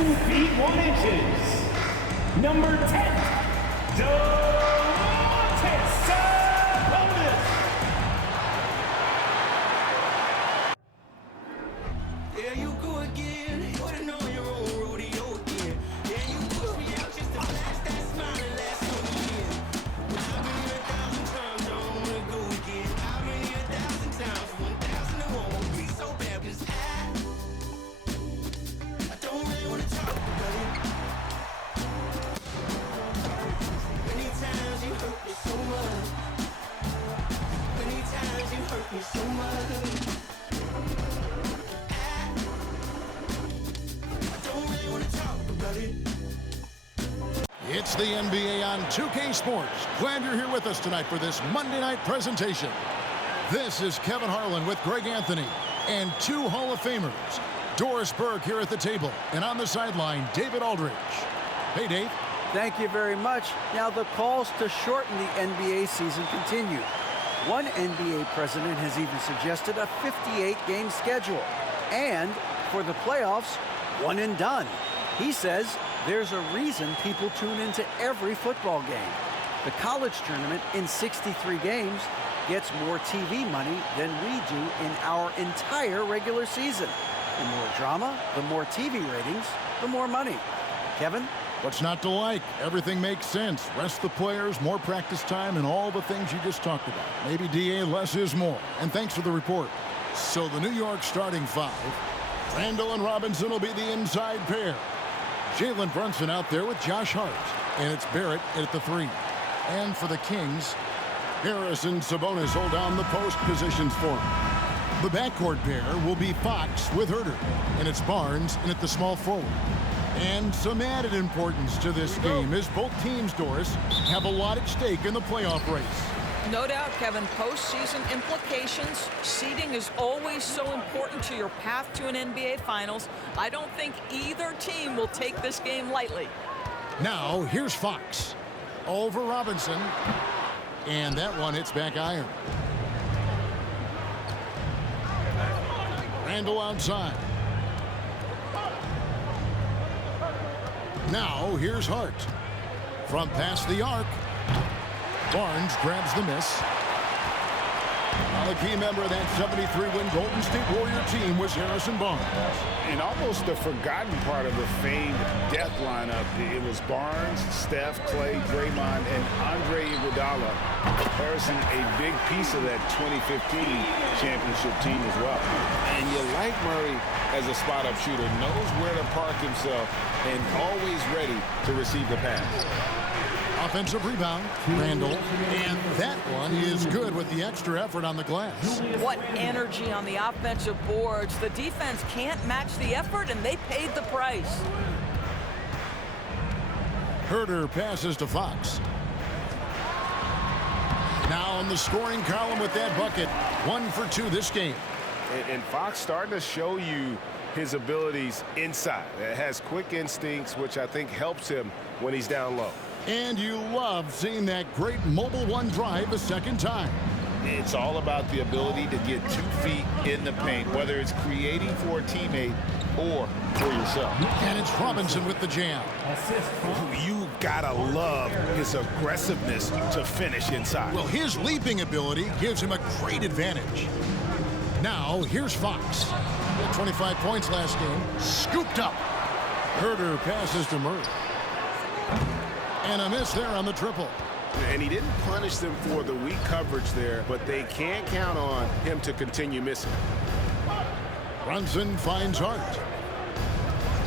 2 feet 1 inches. Number 10, Domantas Sabonis. There you go again, putting on your own rodeo again. Yeah, you push me out just to flash that smile and last on the year. But I've been here 1,000 times, I don't wanna go again. I've been here 1,000 times, 1,001 won't be so bad, 'cause I don't really wanna talk about it. Many times you hurt me so much. Many times you hurt me so much. It's the NBA on 2K Sports. Glad you're here with us tonight for this Monday night presentation. This is Kevin Harlan with Greg Anthony and 2 Hall of Famers. Doris Burke here at the table, and on the sideline, David Aldridge. Hey, Dave. Thank you very much. Now, the calls to shorten the NBA season continue. One NBA president has even suggested a 58-game schedule. And for the playoffs, one and done. He says there's a reason people tune into every football game. The college tournament in 63 games gets more TV money than we do in our entire regular season. The more drama, the more TV ratings, the more money. Kevin? What's not to like? Everything makes sense. Rest the players, more practice time, and all the things you just talked about. Maybe, DA, less is more. And thanks for the report. So the New York starting 5. Randall and Robinson will be the inside pair. Jalen Brunson out there with Josh Hart. And it's Barrett at the 3. And for the Kings, Harris and Sabonis hold down the post positions for him. The backcourt pair will be Fox with Herter. And it's Barnes in at the small forward. And some added importance to this game as both teams, Doris, have a lot at stake in the playoff race. No doubt, Kevin. Postseason implications. Seeding is always so important to your path to an NBA Finals. I don't think either team will take this game lightly. Now, here's Fox. Over Robinson. And that one hits back iron. Randall outside. Now, here's Hart. From past the arc. Barnes grabs the miss. A key member of that 73-win Golden State Warrior team was Harrison Barnes. And almost the forgotten part of the famed death lineup, it was Barnes, Steph, Clay, Draymond, and Andre Iguodala. Harrison, a big piece of that 2015 championship team as well. And you like Murray as a spot-up shooter, knows where to park himself, and always ready to receive the pass. Offensive rebound, Randall, and that one is good with the extra effort on the glass. What energy on the offensive boards. The defense can't match the effort, and they paid the price. Herter passes to Fox. Now on the scoring column with that bucket, 1 for 2 this game. And Fox starting to show you his abilities inside. It has quick instincts, which I think helps him when he's down low. And you love seeing that great mobile one drive a second time. It's all about the ability to get 2 feet in the paint, whether it's creating for a teammate or for yourself. And it's Robinson with the jam. You gotta love his aggressiveness to finish inside. Well, his leaping ability gives him a great advantage. Now, here's Fox. 25 points last game. Scooped up. Herter passes to Murray. And a miss there on the triple. And he didn't punish them for the weak coverage there, but they can't count on him to continue missing. Brunson finds Hart.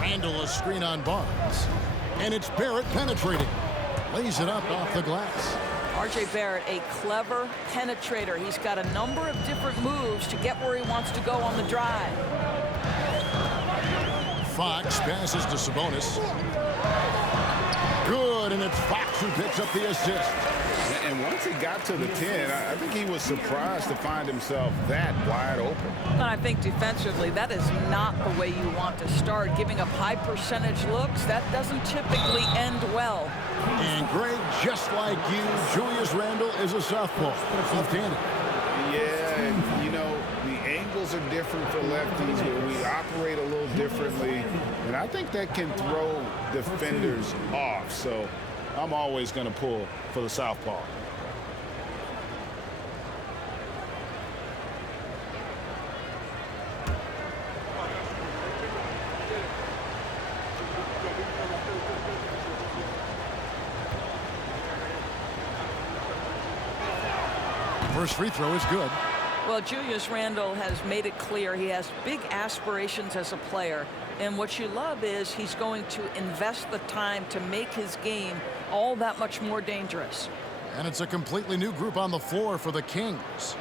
Randall a screen on Barnes. And it's Barrett penetrating. Lays it up off the glass. R.J. Barrett, a clever penetrator. He's got a number of different moves to get where he wants to go on the drive. Fox passes to Sabonis. Good, and it's Fox who picks up the assist. And once he got to the 10, I think he was surprised to find himself that wide open. And I think defensively, that is not the way you want to start. Giving up high percentage looks, that doesn't typically end well. And Greg, just like you, Julius Randle is a southpaw. Left-handed. Yeah, and you know, the angles are different for lefties. We operate a little differently, and I think that can throw defenders off. So I'm always going to pull for the southpaw. First free throw is good. Well, Julius Randle has made it clear he has big aspirations as a player. And what you love is he's going to invest the time to make his game all that much more dangerous. And it's a completely new group on the floor for the Kings.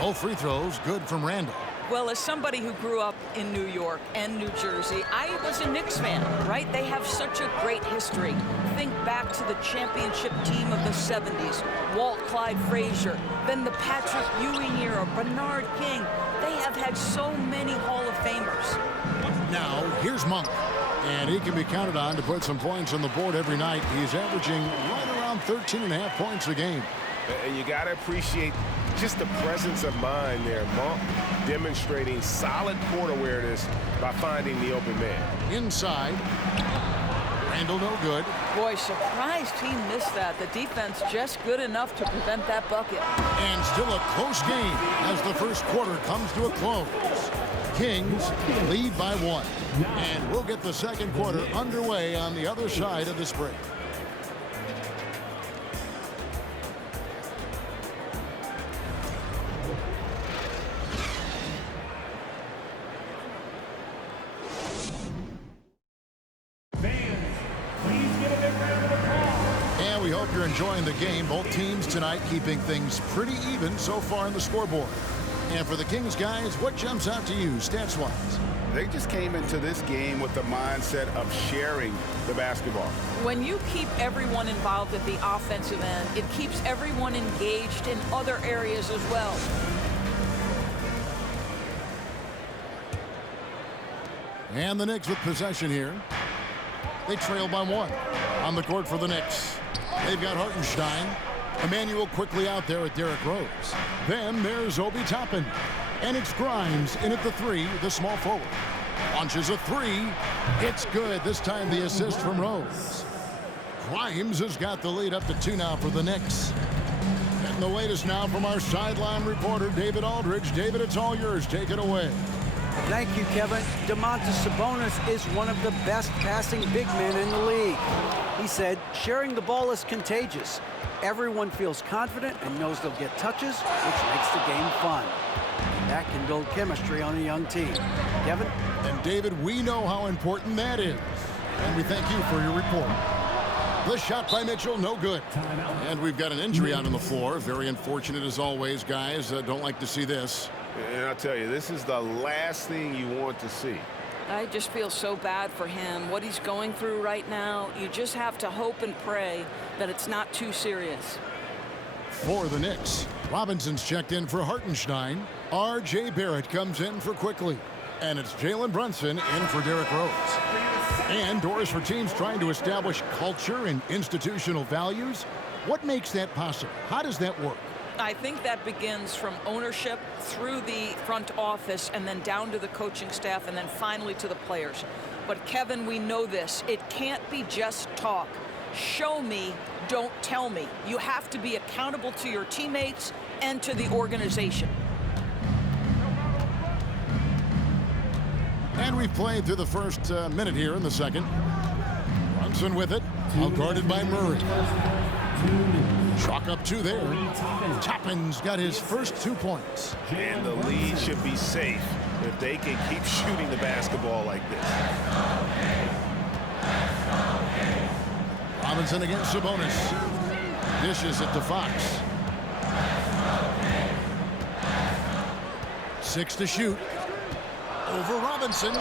Both free throws good from Randle. Well, as somebody who grew up in New York and New Jersey, I was a Knicks fan, right? They have such a great history. Think back to the championship team of the 70s, Walt Clyde Frazier, then the Patrick Ewing era, Bernard King. They have had so many Hall of Famers. Now, here's Monk, and he can be counted on to put some points on the board every night. He's averaging right around 13.5 points a game. And you got to appreciate just the presence of mind there. Monk demonstrating solid court awareness by finding the open man. Inside. Randle no good. Boy, surprised he missed that. The defense just good enough to prevent that bucket. And still a close game as the first quarter comes to a close. Kings lead by 1. And we'll get the second quarter underway on the other side of this break. We hope you're enjoying the game. Both teams tonight keeping things pretty even so far on the scoreboard. And for the Kings guys, what jumps out to you stats-wise? They just came into this game with the mindset of sharing the basketball. When you keep everyone involved at the offensive end, it keeps everyone engaged in other areas as well. And the Knicks with possession here. They trail by 1 on the court for the Knicks. They've got Hartenstein. Emmanuel quickly out there at Derrick Rose. Then there's Obi Toppin. And it's Grimes in at the 3, the small forward. Launches a 3. It's good. This time the assist from Rose. Grimes has got the lead up to 2 now for the Knicks. And the latest now from our sideline reporter, David Aldridge. David, it's all yours. Take it away. Thank you, Kevin. Domantas Sabonis is one of the best passing big men in the league. He said, sharing the ball is contagious. Everyone feels confident and knows they'll get touches, which makes the game fun. And that can build chemistry on a young team. Kevin? And David, we know how important that is. And we thank you for your report. The shot by Mitchell, no good. And we've got an injury out on the floor. Very unfortunate as always, guys. Don't like to see this. And I'll tell you, this is the last thing you want to see. I just feel so bad for him. What he's going through right now, you just have to hope and pray that it's not too serious. For the Knicks, Robinson's checked in for Hartenstein. R.J. Barrett comes in for Quickly. And it's Jalen Brunson in for Derrick Rose. And doors for teams trying to establish culture and institutional values. What makes that possible? How does that work? I think that begins from ownership through the front office and then down to the coaching staff and then finally to the players. But Kevin, we know this. It can't be just talk. Show me, don't tell me. You have to be accountable to your teammates and to the organization. And we've played through the first minute here in the second. Brunson with it, out guarded by Murray. Chalk up 2 there. Toppin's got his first 2 points. And the lead should be safe if they can keep shooting the basketball like this. Robinson against Sabonis. Dishes it to Fox. 6 to shoot. Over Robinson.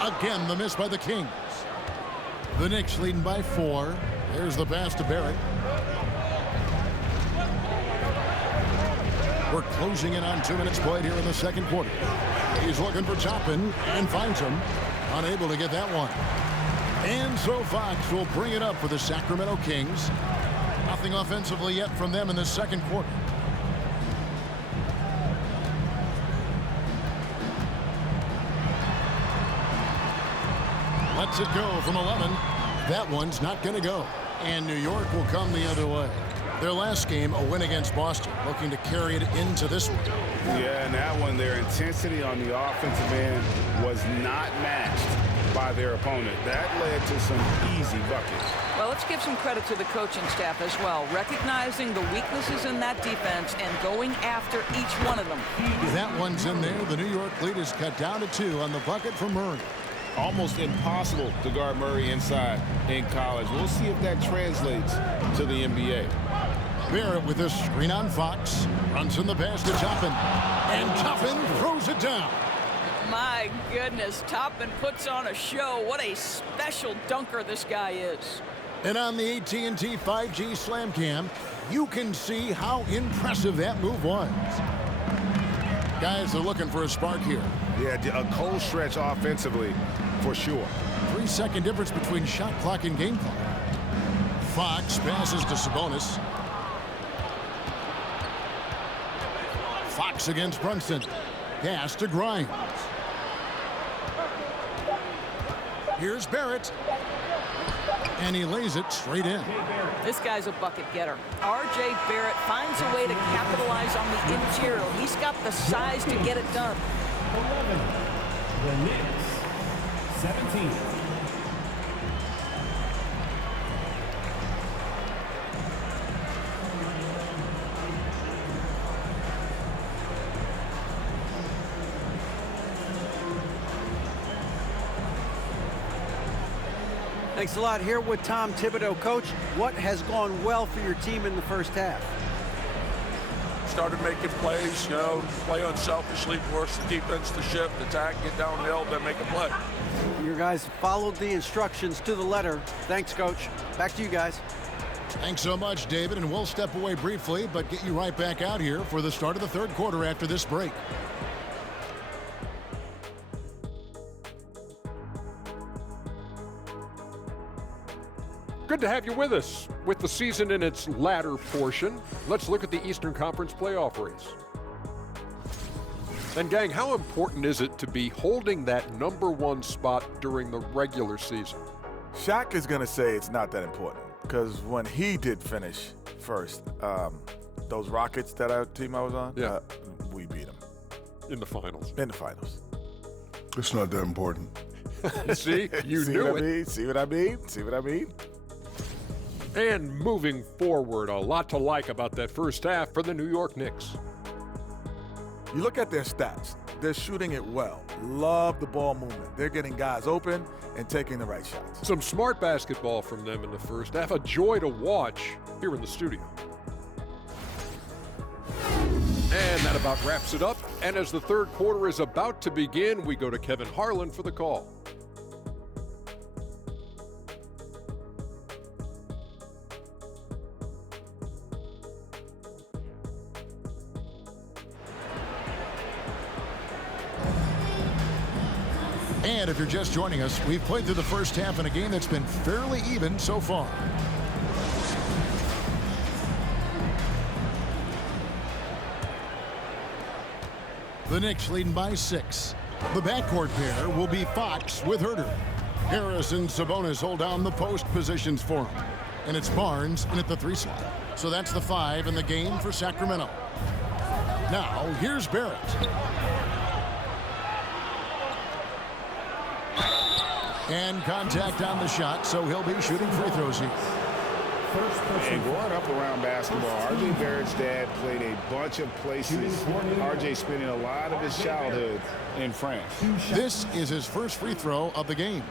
Again, the miss by the Kings. The Knicks leading by 4. There's the pass to Barrett. We're closing in on 2 minutes played here in the second quarter. He's looking for Toppin and finds him. Unable to get that one. And so Fox will bring it up for the Sacramento Kings. Nothing offensively yet from them in the second quarter. Lets it go from 11. That one's not going to go. And New York will come the other way. Their last game, a win against Boston, looking to carry it into this one. Yeah, and that one, their intensity on the offensive end was not matched by their opponent. That led to some easy buckets. Well, let's give some credit to the coaching staff as well, recognizing the weaknesses in that defense and going after each one of them. That one's in there. The New York lead is cut down to 2 on the bucket from Murray. Almost impossible to guard Murray inside in college. We'll see if that translates to the NBA. Barrett with this screen on Fox. Runs in the pass to Toppin. And Toppin throws it down. My goodness, Toppin puts on a show. What a special dunker this guy is. And on the AT&T 5G Slam Cam, you can see how impressive that move was. Guys are looking for a spark here. Yeah, a cold stretch offensively, for sure. 3-second difference between shot clock and game clock. Fox passes to Sabonis. Fox against Brunson. Pass to Grimes. Here's Barrett. And he lays it straight in. This guy's a bucket getter. R.J. Barrett finds a way to capitalize on the interior. He's got the size to get it done. 11. The Knicks. 17. Thanks a lot. Here with Tom Thibodeau. Coach, what has gone well for your team in the first half? Started making plays, you know, play unselfishly, force the defense to shift, attack, get downhill, then make a play. Your guys followed the instructions to the letter. Thanks, Coach. Back to you guys. Thanks so much, David, and we'll step away briefly, but get you right back out here for the start of the third quarter after this break. Good to have you with us. With the season in its latter portion, let's look at the Eastern Conference playoff race. And gang, how important is it to be holding that #1 spot during the regular season? Shaq is going to say it's not that important because when he did finish first, those Rockets that team I was on, we beat them. In the finals. In the finals. It's not that important. See? You See knew what it. I mean? See what I mean? See what I mean? And moving forward, a lot to like about that first half for the New York Knicks. You look at their stats. They're shooting it well. Love the ball movement. They're getting guys open and taking the right shots. Some smart basketball from them in the first half. A joy to watch here in the studio. And that about wraps it up. And as the third quarter is about to begin, we go to Kevin Harlan for the call. And if you're just joining us, we've played through the first half in a game that's been fairly even so far. The Knicks leading by 6. The backcourt pair will be Fox with Herter. Harris and Sabonis hold down the post positions for him. And it's Barnes in at the 3 slot. So that's the 5 in the game for Sacramento. Now, here's Barrett. And contact on the shot, so he'll be shooting free throws here. And growing up around basketball, R.J. Barrett's dad played a bunch of places. R.J. spending a lot of his childhood in France. This is his first free throw of the game.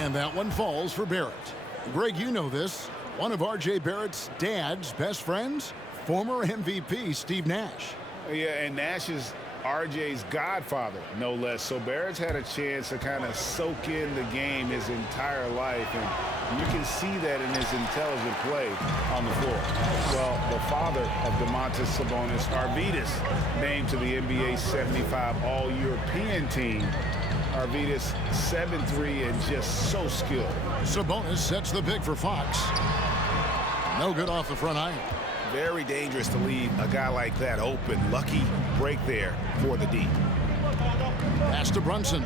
And that one falls for Barrett. Greg, you know this. One of R.J. Barrett's dad's best friends, former MVP Steve Nash. Yeah, and Nash's RJ's godfather, no less. So Barrett's had a chance to kind of soak in the game his entire life, and you can see that in his intelligent play on the floor. Well, the father of Domantas Sabonis, Arvydas, named to the NBA 75 All-European team. Arvydas 7'3" and just so skilled. Sabonis sets the pick for Fox. No good off the front iron. Very dangerous to leave a guy like that open. Lucky break there for the D. Pass to Brunson.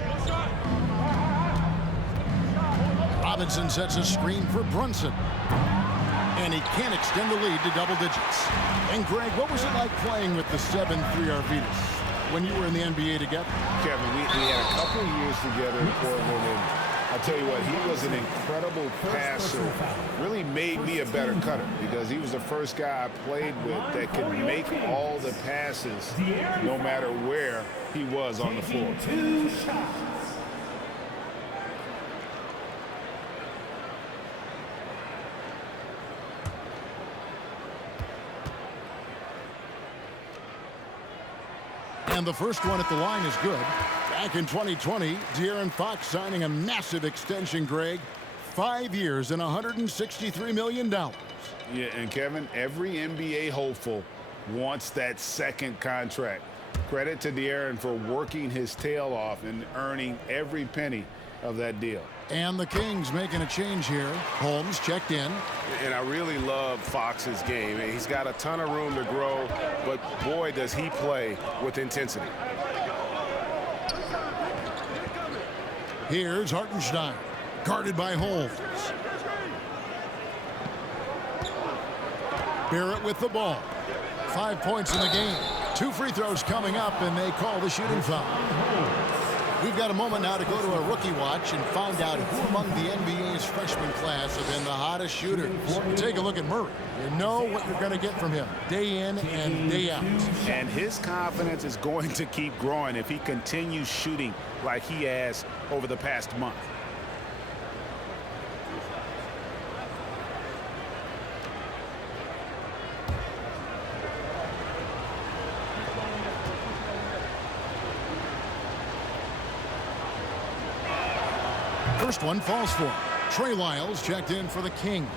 Robinson sets a screen for Brunson. And he can't extend the lead to double digits. And Greg, what was it like playing with the 7'3" Arvydas when you were in the NBA together? Kevin, we had a couple of years together in Portland, and I'll tell you what, he was an incredible passer. Really made me a better cutter because he was the first guy I played with that could make all the passes no matter where he was on the floor. And the first one at the line is good. Back in 2020, De'Aaron Fox signing a massive extension, Greg. 5 years and $163 million. Yeah, and Kevin, every NBA hopeful wants that second contract. Credit to De'Aaron for working his tail off and earning every penny of that deal. And the Kings making a change here. Holmes checked in. And I really love Fox's game. He's got a ton of room to grow, but boy, does he play with intensity. Here's Hartenstein, guarded by Holmes. Barrett with the ball. 5 points in the game. 2 free throws coming up, and they call the shooting foul. We've got a moment now to go to a rookie watch and find out who among the NBA's freshman class have been the hottest shooters. Take a look at Murray. You know what you're going to get from him day in and day out. And his confidence is going to keep growing if he continues shooting like he has over the past month. First one falls for him. Trey Lyles checked in for the Kings.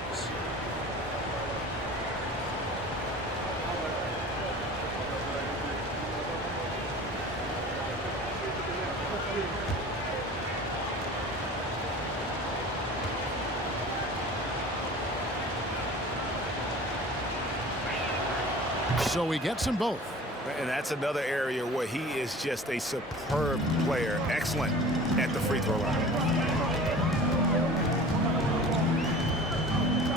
So he gets them both. And that's another area where he is just a superb player. Excellent at the free throw line.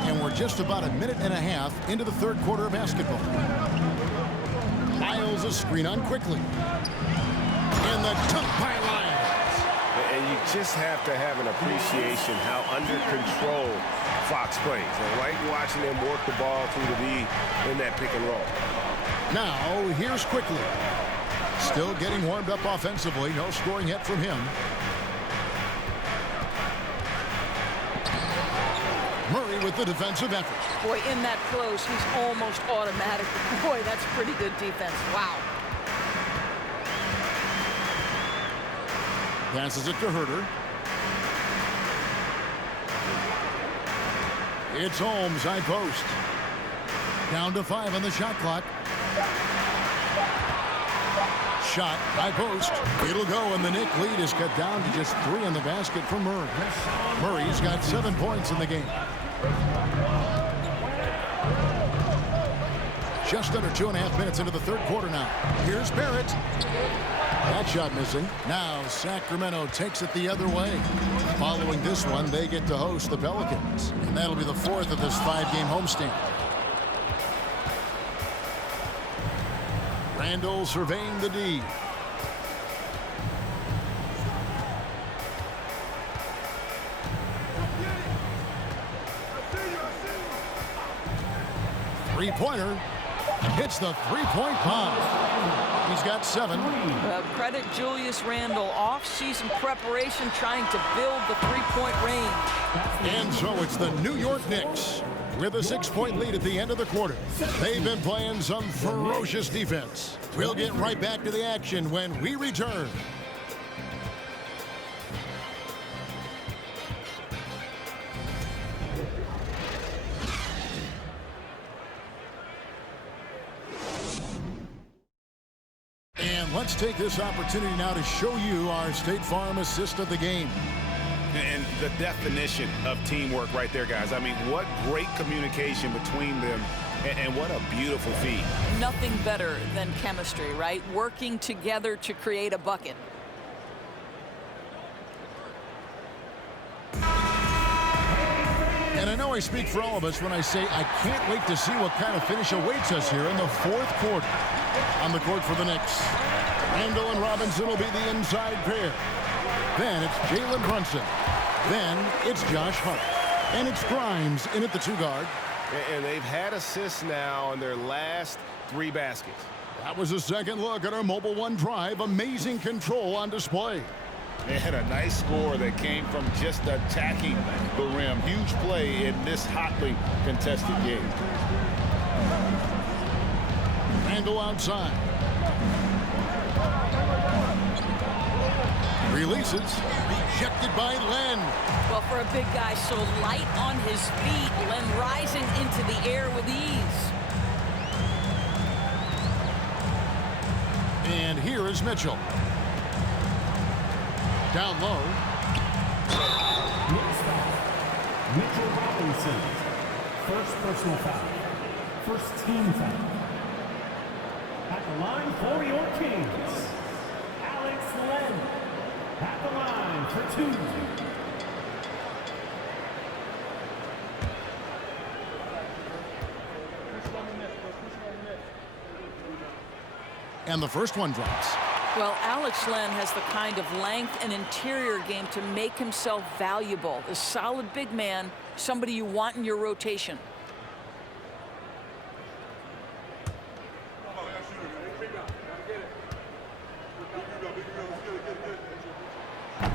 And we're just about a minute and a half into the third quarter of basketball. Lyles a screen on quickly. And the dunk by Lyles. And you just have to have an appreciation how under control Fox plays. I like watching him work the ball through the D in that pick and roll. Now, here's quickly. Still getting warmed up offensively. No scoring yet from him. Murray with the defensive effort. Boy, in that close, he's almost automatic. Boy, that's pretty good defense. Wow. Passes it to Herter. It's Holmes, high post. Down to 5 on the shot clock. Shot, high post. It'll go, and the Knicks lead is cut down to just 3 in the basket from Murray. Murray's got 7 points in the game. Just under 2.5 minutes into the third quarter now. Here's Barrett. That shot missing. Now Sacramento takes it the other way. Following this one, they get to host the Pelicans. And that'll be the 4th of this 5-game homestand. Randall surveying the D. Three-pointer. hits the three-point bomb. He's got 7. Credit Julius Randle. Off-season preparation trying to build the three-point range. And so it's the New York Knicks with a 6-point lead at the end of the quarter. They've been playing some ferocious defense. We'll get right back to the action when we return. And let's take this opportunity now to show you our State Farm assist of the game. And the definition of teamwork right there, guys. I mean, what great communication between them, and what a beautiful feed. Nothing better than chemistry, right? Working together to create a bucket. And I know I speak for all of us when I say I can't wait to see what kind of finish awaits us here in the fourth quarter. On the court for the Knicks, Randle and Robinson will be the inside pair. Then it's Jalen Brunson. Then it's Josh Hart. And it's Grimes in at the 2-guard. And they've had assists now on their last 3 baskets. That was a second look at our Mobile One drive. Amazing control on display. They had a nice score that came from just attacking the rim. Huge play in this hotly contested game. Randle outside. Releases. Rejected by Len. Well, for a big guy so light on his feet, Len rising into the air with ease. And here is Mitchell. Down low. Mitchell Robinson. First personal foul. First team foul. At the line for York Kings, Alex Len. At the line for 2. And the first one drops. Well, Alex Len has the kind of length and interior game to make himself valuable. A solid big man, somebody you want in your rotation.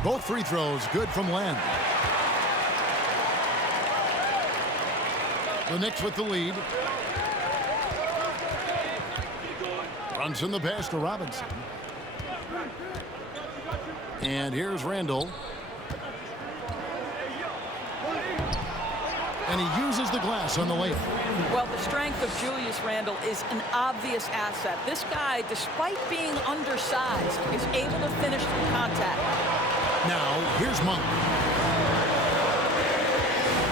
Both free throws good from Len. The Knicks with the lead. Brunson the pass to Robinson. And here's Randle. And he uses the glass on the layup. Well, the strength of Julius Randle is an obvious asset. This guy, despite being undersized, is able to finish through contact. Now, here's Monk.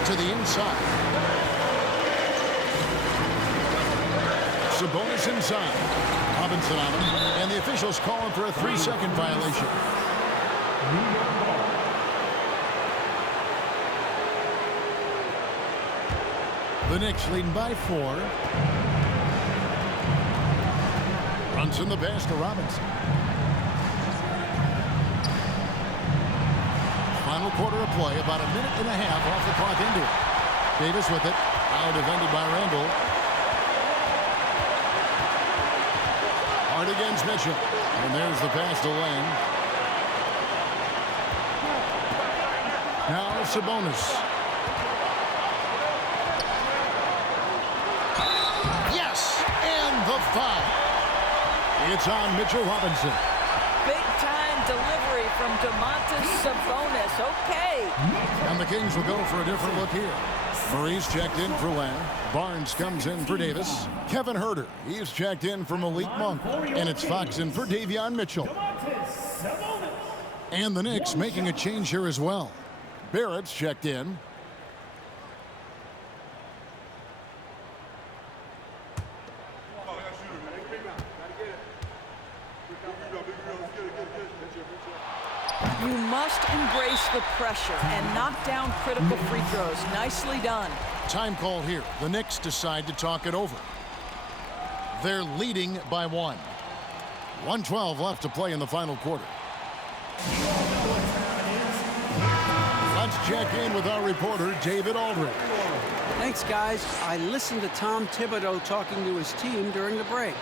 To the inside. Sabonis inside. Robinson on him. And the officials calling for a 3-second violation. The Knicks leading by 4. Brunson the pass to Robinson. Final quarter of play, about a minute and a half off the clock into it. Davis with it. Now defended by Randle. Hard against Mitchell. And there's the pass to Len. Now Sabonis. Yes! And the foul. It's on Mitchell Robinson. Big-time delivery from Domantas Sabonis. Okay. And the Kings will go for a different look here. Murray's checked in for Len. Barnes comes in for Davis. Kevin Huerter, he's checked in for Malik Monk. And it's Fox in for Davion Mitchell. And the Knicks making a change here as well. Barrett's checked in. You must embrace the pressure and knock down critical free throws. Nicely done. Time call here. The Knicks decide to talk it over. They're leading by 1. 1:12 left to play in the final quarter. Let's check in with our reporter, David Aldridge. Thanks, guys. I listened to Tom Thibodeau talking to his team during the break.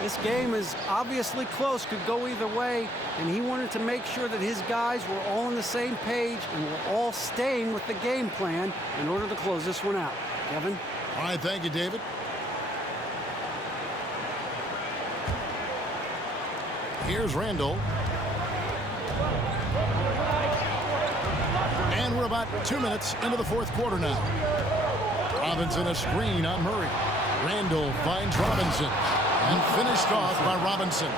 This game is obviously close, could go either way, and he wanted to make sure that his guys were all on the same page and were all staying with the game plan in order to close this one out. Kevin? All right, thank you, David. Here's Randall. And we're about 2 minutes into the fourth quarter now. Robinson a screen on Murray. Randall finds Robinson. And finished off by Robinson.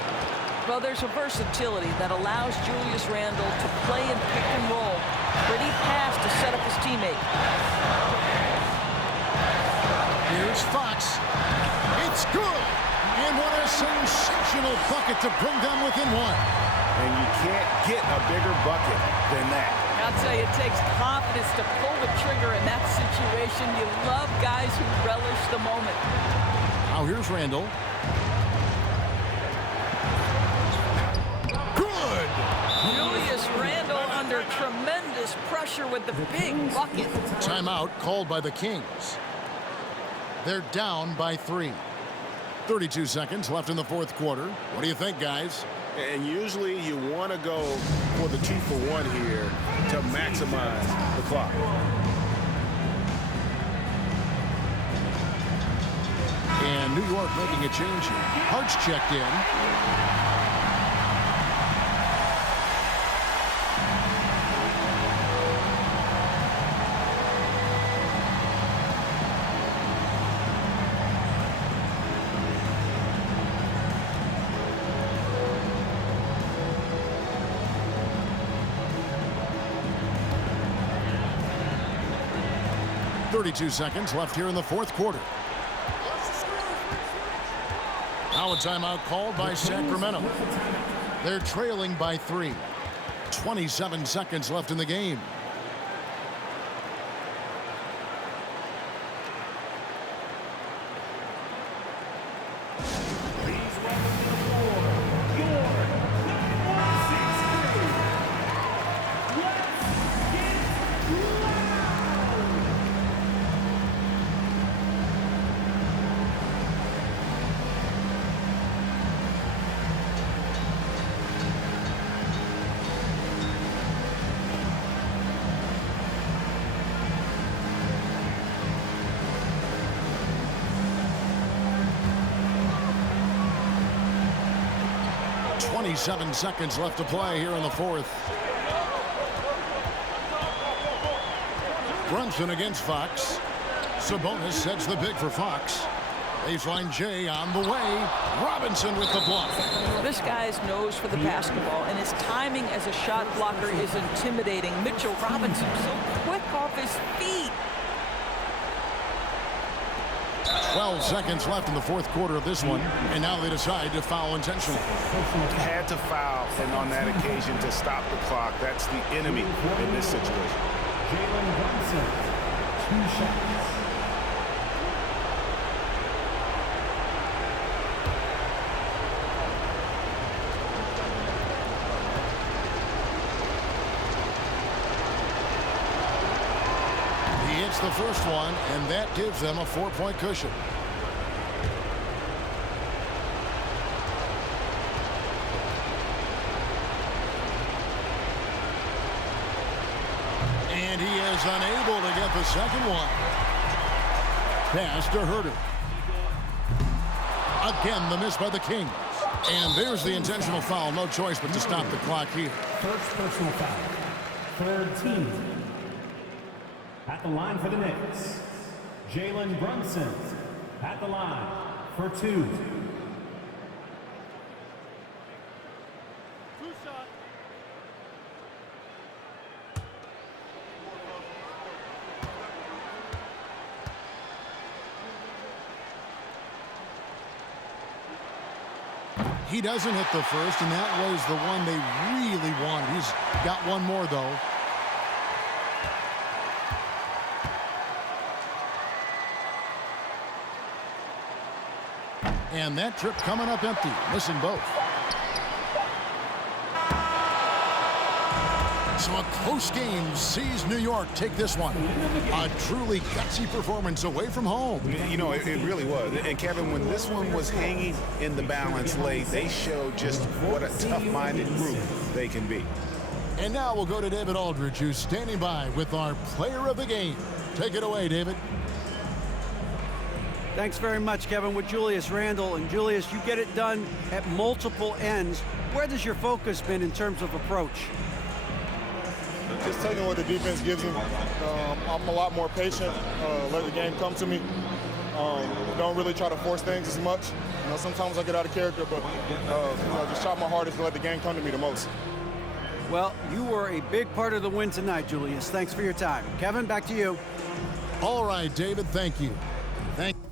Well, there's a versatility that allows Julius Randle to play in pick and roll. Pretty pass to set up his teammate. Here's Fox. It's good. And what a sensational bucket to bring them within one. And you can't get a bigger bucket than that. I'll tell you, it takes confidence to pull the trigger in that situation. You love guys who relish the moment. Now here's Randall. Good! Julius Randle under tremendous pressure with the big bucket. Timeout called by the Kings. They're down by 3. 32 seconds left in the fourth quarter. What do you think, guys? And usually you want to go for the 2-for-1 here to maximize the clock. And New York making a change here. Hart's checked in. 32 seconds left here in the fourth quarter. Now a timeout called by Sacramento. They're trailing by 3. 27 seconds left in the game. Seven seconds left to play here in the fourth. Brunson against Fox. Sabonis sets the pick for Fox. They find Jay on the way. Robinson with the block. This guy's nose for the basketball, and his timing as a shot blocker is intimidating. Mitchell Robinson so quick off his feet. 12 seconds left in the fourth quarter of this one, and now they decide to foul intentionally. Had to foul, and on that occasion to stop the clock. That's the enemy in this situation. Jalen Brunson, 2 shots. The first one, and that gives them a 4-point cushion. And he is unable to get the second one. Pass to Herter. Again, the miss by the Kings. And there's the intentional foul. No choice but to stop the clock here. First personal foul. Third team. At the line for the Knicks, Jalen Brunson at the line for 2. He doesn't hit the first, and that was the one they really wanted. He's got one more, though. And that trip coming up empty, missing both. So a close game sees New York take this one. A truly gutsy performance away from home. You know, it really was. And Kevin, when this one was hanging in the balance late, they showed just what a tough-minded group they can be. And now we'll go to David Aldridge, who's standing by with our player of the game. Take it away, David. Thanks very much, Kevin, with Julius Randle. And Julius, you get it done at multiple ends. Where has your focus been in terms of approach? Just taking what the defense gives me. I'm a lot more patient, let the game come to me. Don't really try to force things as much. You know, sometimes I get out of character, but just try my hardest to let the game come to me the most. Well, you were a big part of the win tonight, Julius. Thanks for your time. Kevin, back to you. All right, David, thank you. Thank you.